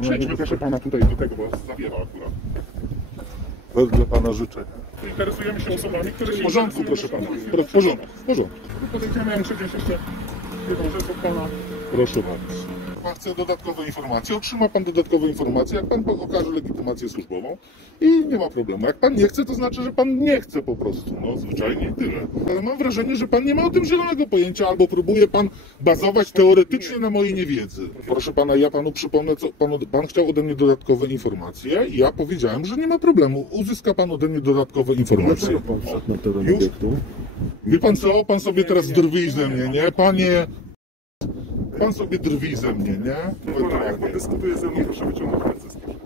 Przejdźmy proszę pana tutaj do tego, bo zawiera akurat. Wedle pana życzenia. Interesujemy się osobami, które się... W porządku, proszę pana. W porządku, w porządku. Podejdziemy, ja muszę wziąć jeszcze jedną rzecz od pana. Proszę bardzo. Pan chce dodatkowe informacje, otrzyma pan dodatkowe informacje, jak pan okaże legitymację służbową i nie ma problemu. Jak pan nie chce, to znaczy, że pan nie chce po prostu, no zwyczajnie i tyle. Ale mam wrażenie, że pan nie ma o tym zielonego pojęcia, albo próbuje pan bazować teoretycznie na mojej niewiedzy. Proszę pana, ja panu przypomnę, co pan chciał ode mnie dodatkowe informacje i ja powiedziałem, że nie ma problemu. Uzyska pan ode mnie dodatkowe informacje. Pan wszedł na teren obiektu. Wie pan co? Pan sobie teraz drwi ze mnie, nie? Panie... Pan sobie drwi ze mnie, nie? Dobra, jak pan dyskutuje ze mną, proszę wyciągnąć ręce z kieszeni.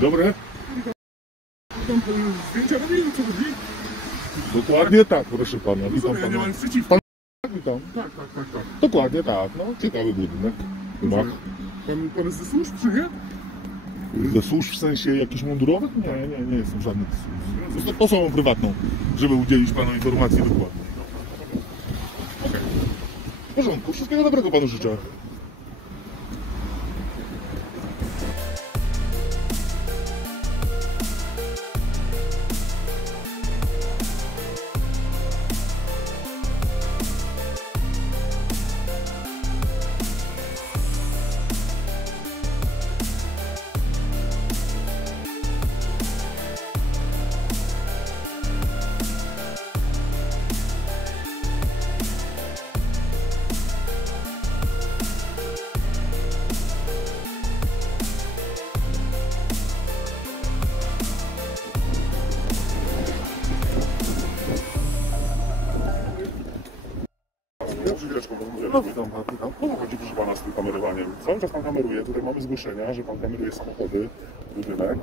Dobre? Zdjęcia robili, co chodzi? Dokładnie tak, proszę pana. Ja nie mam nic przeciwko. Pan... Witam. Tak. Dokładnie tak, no. Ciekawy budynek. Gmach. Pan jest ze służb, czy nie? Ze służb w sensie jakichś mundurowych? Nie jestem żadnych służb. Jest to osobą prywatną, żeby udzielić panu informacji dokładnej. Okej. W porządku, wszystkiego dobrego panu życzę. No witam. O co chodzi, proszę pana, z tym kamerowaniem? Cały czas pan kameruje, tutaj mamy zgłoszenia, że pan kameruje samochody, budynek.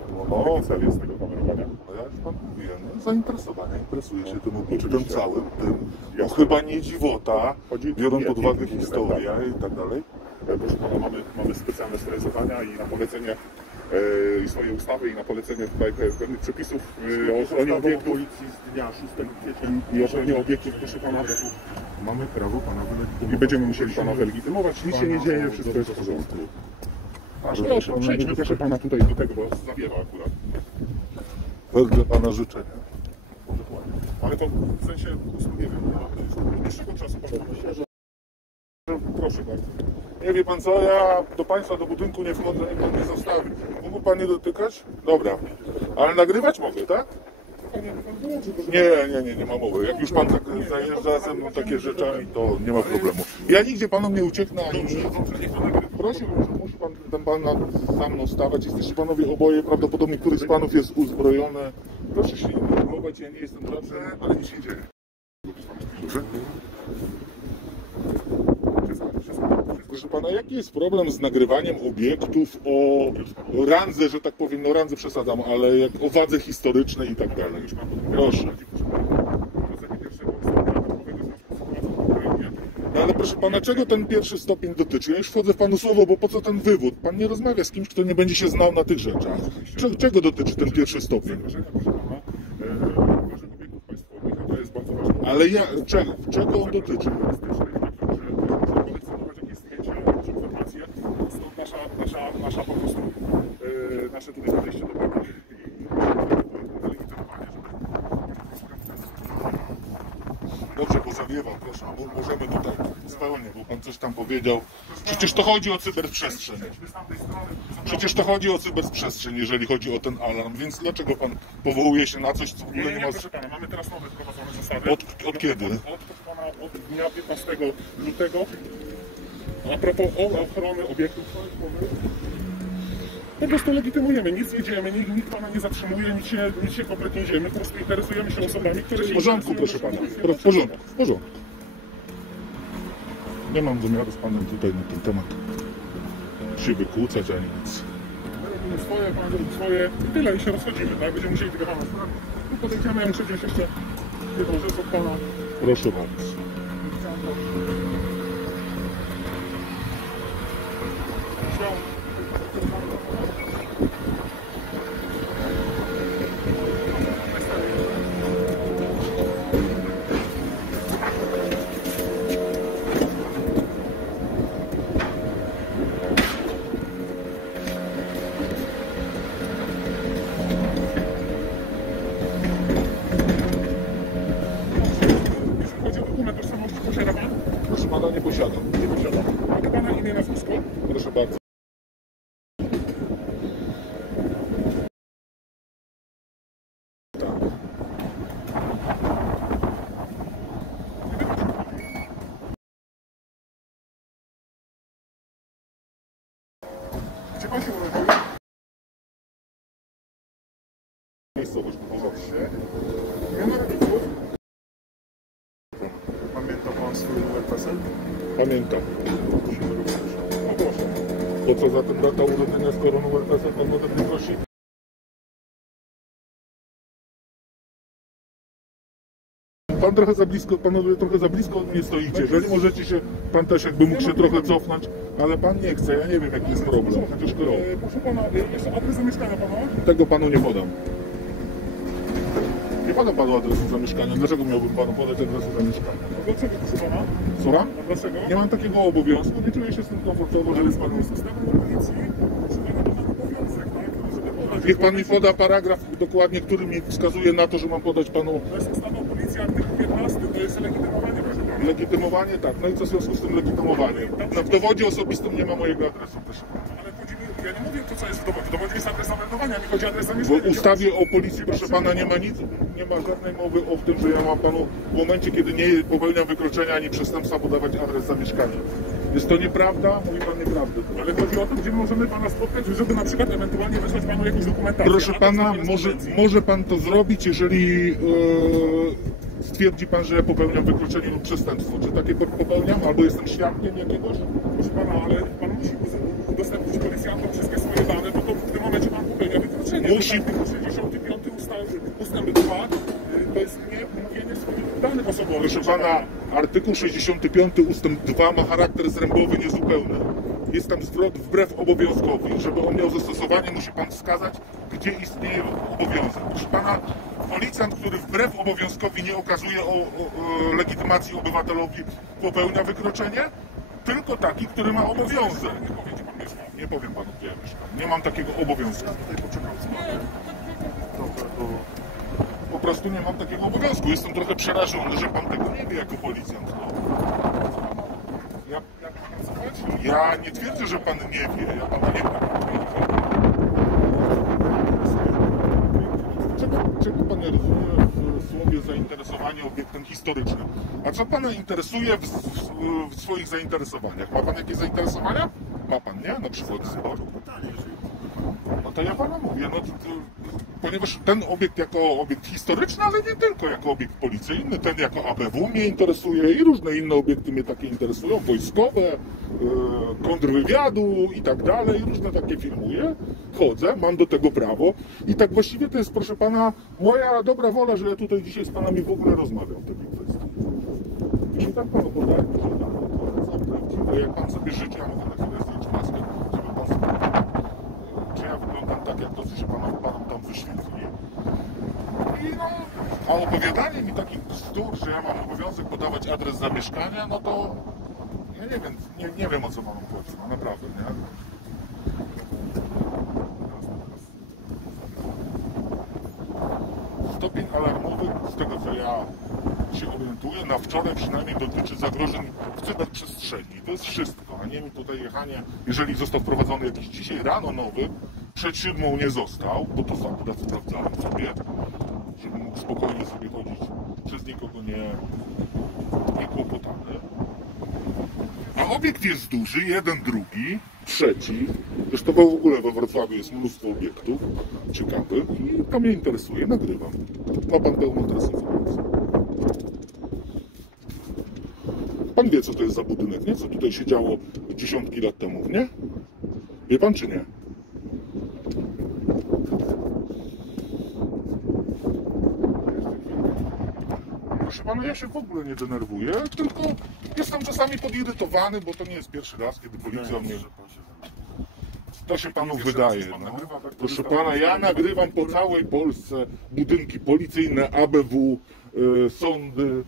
Jaki cel jest tego kamerowania? No ja już pan mówiłem, zainteresowanie, interesuje się tym obiektem całym, tym. No chyba nie dziwota, biorąc pod uwagę historię i tak dalej. Proszę pana, mamy specjalne swoje zadania i na polecenie i swoje ustawy i na polecenie tutaj pewnych przepisów o ochronie obiektów Policji z dnia 6 kwietnia. i ochronie obiektów, proszę pana, Mamy prawo pana wylegitymować. i będziemy musieli pana wylegitymować. Nic się nie dzieje, wszystko jest w porządku. Proszę, przejdźmy proszę pana tutaj do tego, bo zawiera akurat. Wedle pana życzenia. Dokładnie. Ale to w sensie, nie wiem, od dłuższego czasu pan myślę, że... Proszę bardzo. Nie wie pan co, ja do państwa do budynku nie wchodzę, niech pan mnie zostawi. Mógł pan nie dotykać? Dobra. Ale nagrywać mogę, tak? Nie ma mowy. Jak już pan tak zajeżdża ze mną takie rzeczami, to nie ma problemu. Ja nigdzie panu nie ucieknę, ani nic. Prosił, że musi pan ten pan za mną stawać. Jesteście panowie oboje, prawdopodobnie któryś z panów jest uzbrojony. Proszę się nie denerwować, ja nie jestem dobrze, ale nic się dzieje. Dobrze? Proszę pana, jaki jest problem z nagrywaniem obiektów o randze, że tak powiem, no randze przesadzam, ale jak o wadze historycznej i tak dalej? Proszę. No ale proszę pana, czego ten pierwszy stopień dotyczy? Ja już wchodzę w panu słowo, bo po co ten wywód? Pan nie rozmawia z kimś, kto nie będzie się znał na tych rzeczach. Czego dotyczy ten pierwszy stopień? Ale ja, czego on dotyczy? Nasza po prostu, nasze tutaj podejście do pana i legitymowanie, Dobrze, bo zawiewam, proszę, możemy tutaj spełnić, bo pan coś tam powiedział. Przecież to chodzi o cyberprzestrzeń. Przecież to chodzi o cyberprzestrzeń, jeżeli chodzi o ten alarm, więc dlaczego pan powołuje się na coś, co w ogóle nie ma... proszę pana, mamy teraz nowe wprowadzone zasady. Od kiedy? Od dnia 15 lutego. A propos ochrony obiektów, po prostu legitymujemy, nic nie dziejemy, nikt pana nie zatrzymuje, nic się kompletnie nie dzieje. Po prostu interesujemy się osobami, które się... W porządku, proszę pana. W porządku. Nie mam zamiaru z panem tutaj na ten temat się wykłócać ani nic. My robimy swoje, pan robi swoje i tyle, i się rozchodzimy, tak? Będziemy musieli tylko pana sprawy. Tu podejdziemy, ja muszę wziąć jeszcze jedną rzecz od pana. Proszę bardzo. Jeśli chodzi o dokument tożsamości, posiada pan? Proszę pana, nie posiadam. Nie posiada. Mogę pana imię, nazwisko? Proszę bardzo. Gdzie pan się urodził? Miejscowość Pochodzę. Imiona rodziców? Pamięta pan swój numer PESEL? Pamiętam. No proszę. To co za tym data urodzenia, skoro numer PESEL pan ode mnie prosi? Panowie trochę za blisko od mnie stoicie. Jeżeli możecie się, pan też jakby mógł się trochę cofnąć, ale pan nie chce, ja nie wiem jaki jest problem, chociaż kto. Proszę pana, jeszcze adres zamieszkania pana? Tego panu nie podam. Nie podam panu adresu zamieszkania. Dlaczego miałbym panu podać adresu zamieszkania? Dlaczego, proszę pana? Słucham? A dlaczego? Nie mam takiego obowiązku, nie czuję się z tym komfortowo, żeby z panem... z ustawą o policji, proszę pana, to mamy obowiązek, tak? Żeby podać... Niech pan mi poda paragraf dokładnie, który mi wskazuje na to, że mam podać panu To jest ustawa o policji, artykuł 15, to jest legitymowanie, proszę pana. legitymowanie, tak. No i co w związku z tym legitymowaniem? W dowodzie osobistym nie ma mojego adresu, proszę pana. Ale chodzi mi, ja nie mówię to, co jest w dowodzie. W dowodzie jest adres zameldowania, mi chodzi o adres W zamieszkania. ustawie o policji, proszę pana, nie ma nic, nie ma żadnej mowy o tym, że ja mam panu w momencie, kiedy nie popełniam wykroczenia ani przestępstwa, podawać adres zamieszkania. Jest to nieprawda? Mówi pan nieprawdę. Ale chodzi o to, gdzie możemy pana spotkać, żeby na przykład ewentualnie wysłać panu jakąś dokumentację. Proszę A to pana, jest korespondencji. może pan to zrobić, jeżeli stwierdzi pan, że ja popełniam wykroczenie lub przestępstwo. Czy takie popełniam, albo jestem świadkiem jakiegoś? Proszę pana, ale pan musi udostępnić policjantom wszystkie swoje dane, bo to w tym momencie pan popełnia wykroczenie. Musi. Artykuł 65 ustęp 2 to jest nie mówienie swoich danych osobowych. Proszę pana, artykuł 65 ustęp 2 ma charakter zrębowy, niezupełny. Jest tam zwrot wbrew obowiązkowi. Żeby on miał zastosowanie, musi pan wskazać, gdzie istnieje obowiązek. Proszę pana, policjant, który wbrew obowiązkowi nie okazuje legitymacji obywatelowi, popełnia wykroczenie? Tylko taki, który ma obowiązek. Nie powie, gdzie pan mieszka. Nie powiem panu, gdzie ja mieszkam. Nie mam takiego obowiązku. Tutaj poczekał z panem. Trochę to... Po prostu nie mam takiego obowiązku. Jestem trochę przerażony, że pan tego nie wie jako policjant. Ja nie twierdzę, że pan nie wie. Ja pana nie wiem. Czego pan nie rozumie w słowie zainteresowanie obiektem historycznym? A co pana interesuje w swoich zainteresowaniach? Ma pan jakieś zainteresowania? Ma pan, nie? Na przykład sport. No to ja pana mówię, no to ponieważ ten obiekt jako obiekt historyczny, ale nie tylko jako obiekt policyjny, ten jako ABW mnie interesuje i różne inne obiekty mnie takie interesują, wojskowe, kontrwywiadu i tak dalej, różne takie filmuję, chodzę, mam do tego prawo i tak właściwie to jest, proszę pana, moja dobra wola, że ja tutaj dzisiaj z panami w ogóle rozmawiam w takiej kwestii. I tak panu podaję, że to są prawdziwe, jak pan sobie życzy, ja mogę na chwilę zdjąć maskę, żeby pan sobie, czy ja wyglądam tak, jak to, że panom tam wyświetli. I no, a opowiadanie mi takich bzdur, że ja mam obowiązek podawać adres zamieszkania, no to ja nie wiem o co panu chodzi, no naprawdę, nie? Stopień alarmowy, z tego co ja się orientuję, na wczoraj przynajmniej dotyczy zagrożeń w cyberprzestrzeni. To jest wszystko, a nie tutaj jechanie, jeżeli został wprowadzony jakiś dzisiaj rano nowy, przed 7 nie został, bo to akurat sprawdzałem sobie, żebym mógł spokojnie sobie chodzić przez nikogo nie kłopotany. A obiekt jest duży, jeden, drugi, trzeci. Zresztą w ogóle we Wrocławiu jest mnóstwo obiektów ciekawych i to mnie interesuje, nagrywam. Ma pan pełną teraz informację. Pan wie, co to jest za budynek, nie? Co tutaj się działo dziesiątki lat temu, nie? Wie pan czy nie? Proszę pana, ja się w ogóle nie denerwuję, tylko jestem czasami podirytowany, bo to nie jest pierwszy raz, kiedy policja mnie... To się panu wydaje, no. Proszę pana, ja nagrywam po całej Polsce budynki policyjne, ABW, sądy,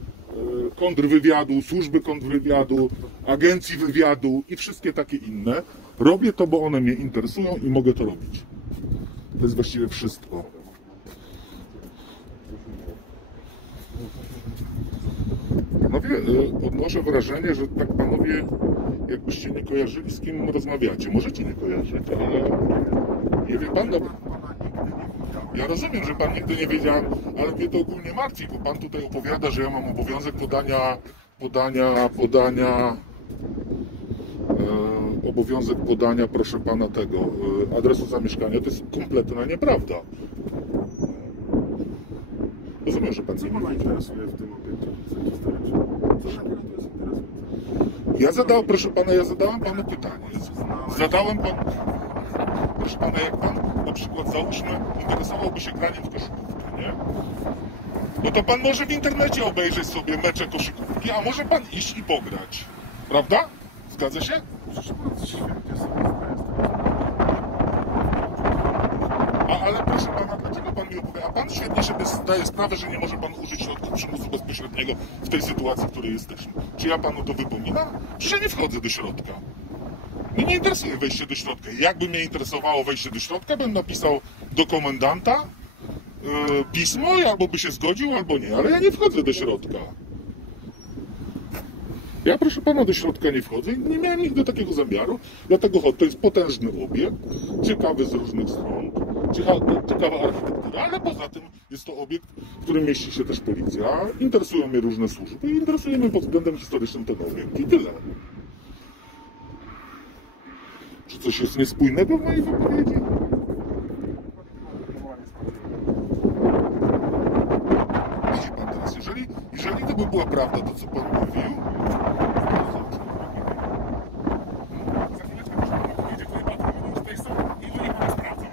kontrwywiadu, służby kontrwywiadu, agencji wywiadu i wszystkie takie inne. Robię to, bo one mnie interesują i mogę to robić. To jest właściwie wszystko. Panowie, odnoszę wrażenie, że tak panowie, jakbyście nie kojarzyli, z kim rozmawiacie. Możecie nie kojarzyć, ale nie wie pan, ja rozumiem, że pan nigdy nie wiedział, ale mnie to ogólnie martwi, bo pan tutaj opowiada, że ja mam obowiązek obowiązek podania, proszę pana, tego adresu zamieszkania. To jest kompletna nieprawda. Rozumiem, że pan Co nie pana wiedział. interesuje w tym obiekcie historycznym? Co dla pana to jest interesujące? Ja zadałem panu pytanie. Zadałem pan, proszę pana, jak pan na przykład, załóżmy, interesowałby się graniem w koszykówkę, nie? No to pan może w internecie obejrzeć sobie mecze koszykówki, a może pan iść i pograć. Prawda? Zgadza się? Proszę pana, świetnie sobie Ale proszę pana, dlaczego pan mi opowiada? A pan świetnie sobie zdaje sprawę, że nie może pan użyć środków przymusu bezpośredniego w tej sytuacji, w której jesteśmy. Czy ja panu to wypominam? Przecież ja nie wchodzę do środka. Mnie nie interesuje wejście do środka. Jakby mnie interesowało wejście do środka, bym napisał do komendanta pismo, albo by się zgodził, albo nie. Ale ja nie wchodzę do środka. Ja, proszę pana, do środka nie wchodzę i nie miałem nigdy takiego zamiaru. Dlatego to jest potężny obiekt, ciekawy z różnych stron, ciekawa architektura, ale poza tym jest to obiekt, w którym mieści się też policja. Interesują mnie różne służby i interesuje mnie pod względem historycznym ten obiekt i tyle. Czy coś jest niespójnego w mojej wypowiedzi? Widzi pan teraz, jeżeli to by była prawda, to co pan mówił, za chwileczkę proszę pana powiedzieć, które pan mówił z tej strony i oni pana sprawdzą.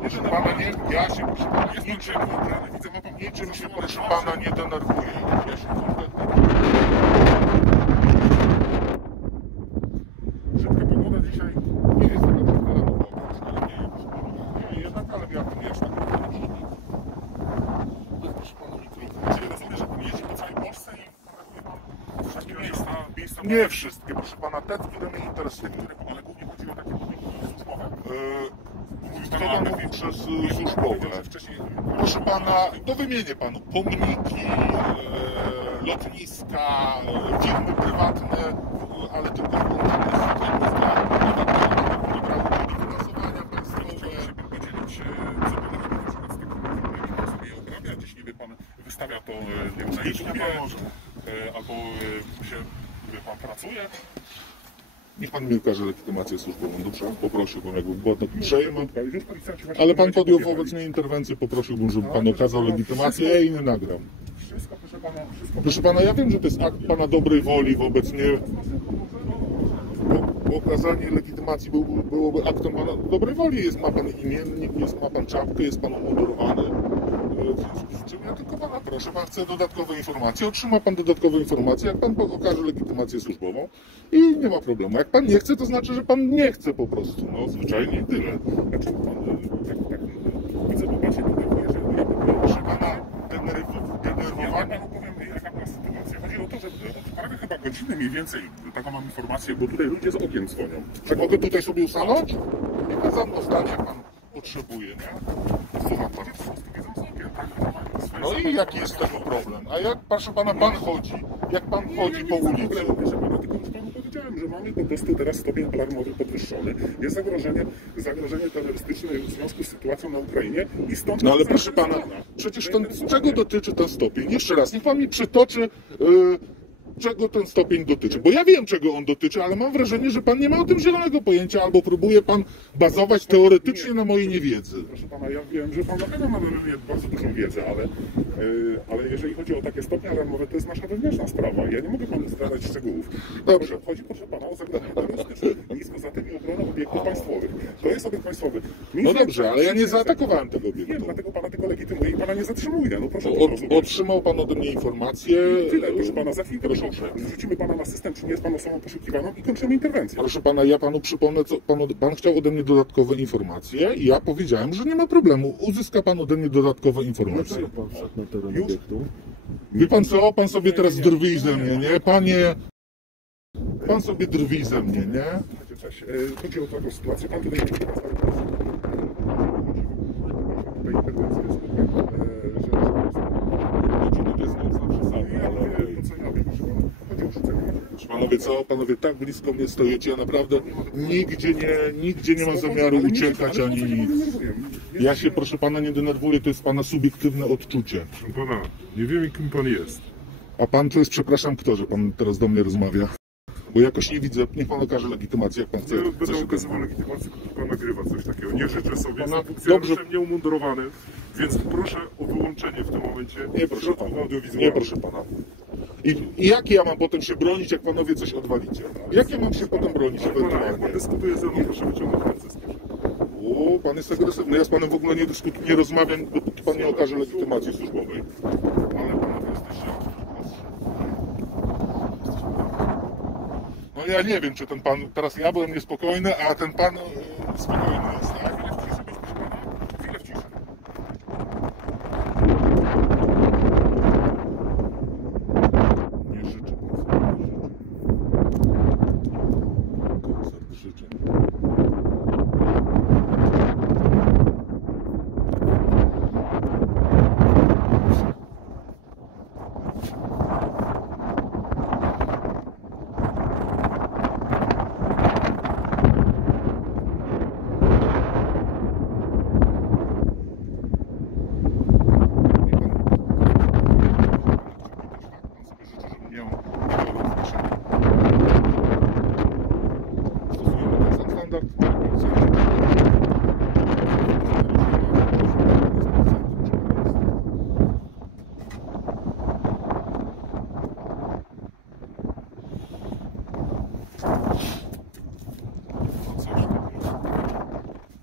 Proszę pana, nie, ja się, proszę pana, jest niczym, widzę, ma pan niczym się, proszę pana, nie denerwuję. Ja się kompletnie... Szybka pogoda dzisiaj nie jest taka doskonała, ale nie jednak, ale ja tu jest tak nie. To jest, proszę pana, mikrofon. Czyli rozumiem, że pan jeździ po całej Polsce i takie miejsca... Nie wszystkie, proszę pana, te, które mnie interesują. Ale głównie chodzi o takie budynki służbowe. Kto pan mówi przez służbowe? Proszę pana, to wymienię panu pomniki, lotniska, firmy prywatne, ale tylko finansowania państwowe. Podzielić się, co pan robi na przykład z takim filmem, pan sobie je obrabia, gdzieś nie wie pan, wystawia to nie wiem, na YouTubie, albo się, wie pan, pracuje. Niech pan mi okaże legitymację służbową, dobrze? Poprosiłbym, jakby była taki uprzejmy. Już policjanci właśnie Ale pan będzie podjął podjechali. wobec mnie interwencję, poprosiłbym, żeby pan okazał legitymację, ja inny nagram. Wszystko, proszę pana, wszystko. Proszę pana, ja wiem, że to jest akt pana dobrej woli wobec mnie. Bo okazanie legitymacji byłoby aktem pana dobrej woli. Ma pan imiennik, ma pan czapkę, jest pan umundurowany. W związku z czym ja tylko pana proszę, pan chce dodatkowe informacje, otrzyma pan dodatkowe informacje, jak pan okaże legitymację służbową i nie ma problemu. Jak pan nie chce, to znaczy, że pan nie chce po prostu. No zwyczajnie i tyle. Znaczy pan, tak, widzę, bo pan się denerwuje, że ja Proszę pana, Ja denerwowanie. panu powiem, jaka była sytuacja. Chodzi o to, że od prawie chyba godziny mniej więcej, taką mam informację, bo tutaj ludzie z okien dzwonią. Czy mogę tutaj sobie ustanąć? Nie pan za mną stanie, jak pan potrzebuje, nie? Słucham pana. Ludzie po prostu wiedzą z okien, tak? Mają swoje No i jaki jest tego problem? A jak, proszę pana, pan chodzi? Jak pan chodzi po ulicy? Proszę pana, tylko już panu powiedziałem, że mamy po prostu teraz stopień alarmowy podwyższony. Jest zagrożenie terrorystyczne w związku z sytuacją na Ukrainie i stąd... No ale proszę pana, przecież czego dotyczy ten stopień? Jeszcze raz, niech pan mi przytoczy, czego ten stopień dotyczy. Bo ja wiem, czego on dotyczy, ale mam wrażenie, że pan nie ma o tym zielonego pojęcia, albo próbuje pan bazować teoretycznie na mojej niewiedzy. Proszę pana, ja wiem, że pan na pewno ma bardzo dużą wiedzę, ale jeżeli chodzi o takie stopnie alarmowe, to jest nasza wewnętrzna sprawa. Ja nie mogę panu zdradzać szczegółów. Dobrze. Chodzi, proszę pana, o zagrożenie terrorystyczne. Nisko za tymi ochroną obiektów państwowych. To jest obiekt państwowy. No dobrze, ale ja nie zaatakowałem tego Nie, obiektu. dlatego pana tylko legitymuje i pana nie zatrzymuje. No proszę to zrozumieć. Otrzymał pan ode mnie informację. Tyle, proszę pana, za chwilkę Proszę. wrzucimy pana na system, czy nie jest pan osobą poszukiwaną i kończymy interwencję. Proszę pana, ja panu przypomnę, co pan chciał ode mnie dodatkowe informacje i ja powiedziałem, że nie ma problemu. Uzyska pan ode mnie dodatkowe informacje. Dlaczego pan wszedł na teren Już? obiektu? Wie pan co? Pan sobie teraz drwi ze mnie, nie? Panie, pan sobie drwi ze mnie, nie? Cześć. Chodzi o taką sytuację. Pan tutaj tutaj interwencja jest To jest mocna przesada, ale okej. Chodzi o rzucenie. Panowie co? Panowie tak blisko mnie stoicie, ja naprawdę nigdzie nie mam zamiaru uciekać ani nic. Ja się, proszę pana, nie denerwuję, to jest pana subiektywne odczucie. Proszę pana, nie wiem, kim pan jest. A pan to jest, przepraszam, kto, że pan teraz do mnie rozmawia? Bo jakoś nie widzę, niech pan okaże legitymację, jak pan chce. Ja chce będę się okazywał legitymację, kiedy pan nagrywa coś takiego. Nie życzę sobie, Pana- jestem funkcjonariuszem dobrze. nieumundurowany, więc proszę o wyłączenie w tym momencie Nie, proszę środków pana. audiowizualnych. Nie, proszę pana. I jak ja mam potem się bronić, jak panowie coś odwalicie? Jak ja mam się potem bronić Pana, jak pan ewentualnie? dyskutuje ze mną, proszę wyciągnąć ręce z kieszeni. O, pan jest agresywny. Ja z panem w ogóle nie dyskutuję, nie rozmawiam, dopóki pan nie okaże legitymacji służbowej. Ale panowie jesteście... No ja nie wiem, czy ten pan... Teraz ja byłem niespokojny, a ten pan spokojny jest, tak? Chwilę w ciszy. Nie życzę pan sobie, nie życzę. Koncert życzę.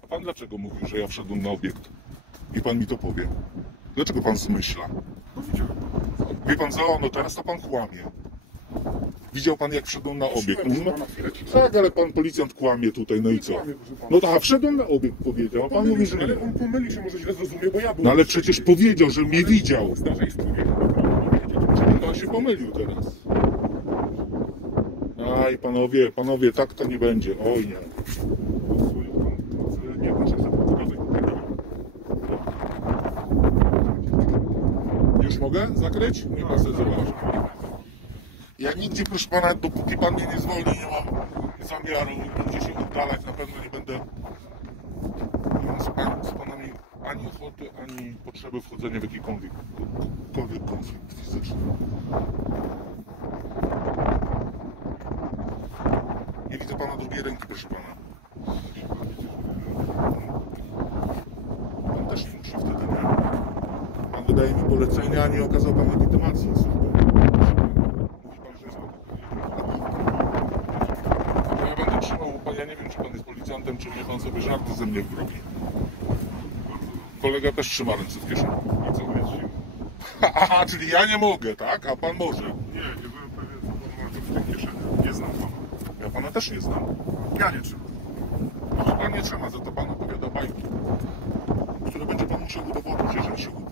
Pan dlaczego mówił, że ja wszedłem na obiekt? I pan mi to powie. Dlaczego pan zmyśla? Wie pan co? No teraz to pan kłamie. Widział pan, jak wszedłem na obiekt. No, tak, ale pan policjant kłamie tutaj, no i co? No tak, wszedłem na obiekt, powiedział, a pan mówi, że nie. Ale on pomylił się, może źle zrozumiał, bo ja byłem... No ale przecież powiedział, że mnie widział. Zdarza i spróbuję. Pan się pomylił teraz. Aj, panowie, tak to nie będzie. Oj nie. Nie, proszę sobie pokazać. Już mogę zakryć? Nie pan sobie zobaczy. Ja nigdzie, proszę pana, dopóki pan mnie nie zwolni, nie mam zamiaru nigdzie się oddalać. Na pewno nie będę z panami ani ochoty, ani potrzeby wchodzenia w jakikolwiek konflikt fizyczny. Nie widzę pana drugiej ręki, proszę pana. Pan też nie musi wtedy, nie? Pan wydaje mi polecenia, a nie okazał pan legitymacji służbowej. Mówi pan, że jest pan. Ja będę trzymał, bo ja nie wiem, czy pan jest policjantem, czy mnie pan sobie żarty ze mnie wrobi. Kolega też trzyma ręce w kieszeni. I co jest sił? Aha, czyli ja nie mogę, tak? A pan może. Nie byłem pewien, co pan ma tu w tej kieszeni. Nie znam pana. Ja pana też nie znam. Ja nie trzymam. Może pan nie trzyma, za to pan opowiada bajki, które będzie pan musiał udowodnić, jeżeli się uda.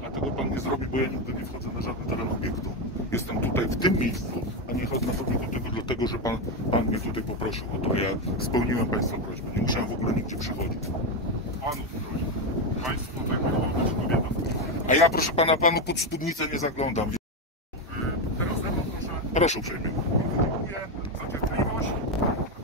Dlatego pan nie zrobi, bo ja nigdy nie wchodzę na żaden teren obiektu. Jestem tutaj w tym miejscu, a nie chodzę na sobie do tego, dlatego że pan mnie tutaj poprosił o to. Ja spełniłem państwa prośbę. Nie musiałem w ogóle nigdzie przychodzić. Panów proszę. Państwo tak mówią, że kobieta. A ja, proszę pana, panu pod spódnicę nie zaglądam. Teraz ze mną proszę. Proszę uprzejmie. Dziękuję za cierpliwość.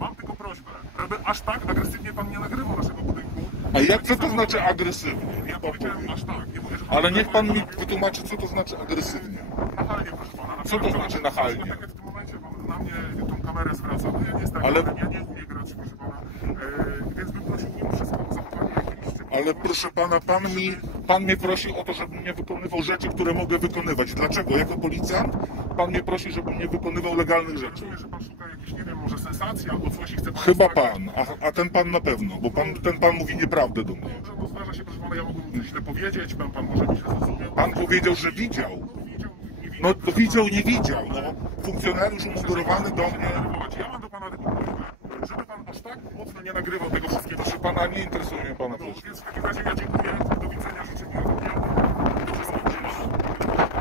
Mam tylko prośbę, żeby aż tak agresywnie pan nie nagrywał naszego budynku. A jak co to znaczy agresywnie? Ja powiedziałem aż tak. Nie mówię, że Ale niech pan mi wytłumaczy, co to znaczy agresywnie. nachalnie, proszę pana. Co to znaczy nachalnie? Tak jak w tym momencie pan na mnie tą kamerę zwraca. No ja nie jestem, Ale- ja nie umiem grać, proszę pana. Więc bym prosił mimo wszystko o zachowanie jakiejś Ale proszę pana, pan mnie prosi o to, żebym nie wykonywał rzeczy, które mogę wykonywać. Dlaczego? Jako policjant pan mnie prosi, żebym nie wykonywał legalnych rzeczy. Rozumiem, że pan szuka jakiejś, nie wiem, może sensacji albo coś i chce pan... Chyba pan, a ten pan na pewno, bo ten pan mówi nieprawdę do mnie. Dobrze, no zdarza się, proszę pana, ja mogłem coś źle powiedzieć, pan może mi źle zrozumiał. Pan powiedział, że widział. No widział, nie widział. No to widział, nie widział. No, funkcjonariusz umundurowany do mnie. Ja mam do pana taką prośbę, żeby pan aż tak mocno nie nagrywał tego wszystkiego. Proszę pana, nie interesuje mnie pana No, prośba. więc w takim razie ja dziękuję, do widzenia, życzę miłego dnia. Do wszystkich.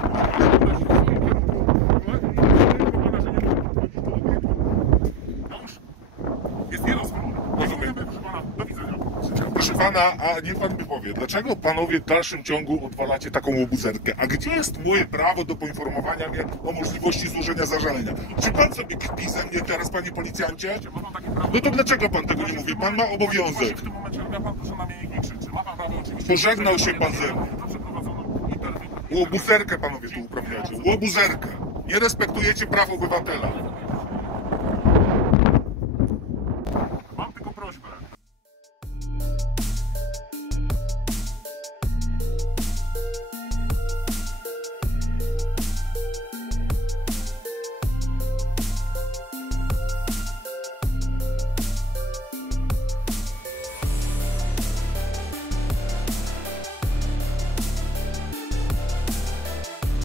Jest nierozwój. Rozumiem, proszę pana. Do widzenia. Proszę pana, a niech pan mi powie, dlaczego panowie w dalszym ciągu odwalacie taką łobuzerkę? A gdzie jest moje prawo do poinformowania mnie o możliwości złożenia zażalenia? Czy pan sobie kpi ze mnie teraz, panie policjancie? Ma pan takie prawo? No to dlaczego pan tego nie mówi? Pan ma obowiązek. W tym momencie ja pan proszę na mnie nie krzyczy. Ma pan prawo oczywiście. Pożegnał się pan ze mną. To przeprowadzono interwiu. Łobuzerkę panowie tu uprawiacie. Łobuzerkę. Nie respektujecie praw obywatela.